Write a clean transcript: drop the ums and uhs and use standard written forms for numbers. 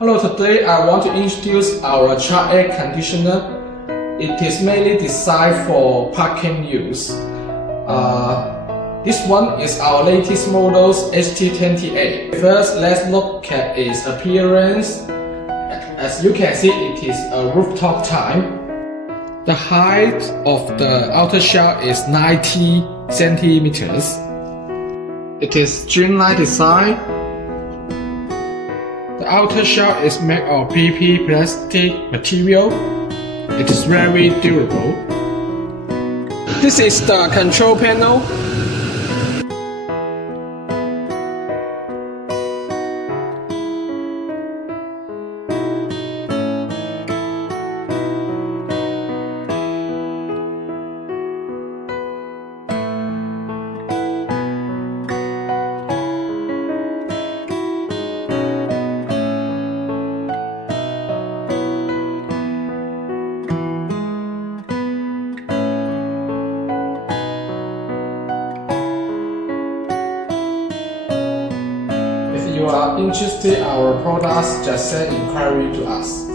Hello, today I want to introduce our chart air conditioner. It is mainly designed for parking use. This one is our latest model's HT28. First, let's look at its appearance. As you can see, it is a rooftop type. The height of the outer shell is 90 centimeters. It is streamlined design. The outer shell is made of PP plastic material. It is very durable. This is the control panel. If you are interested in our products, just send inquiry to us.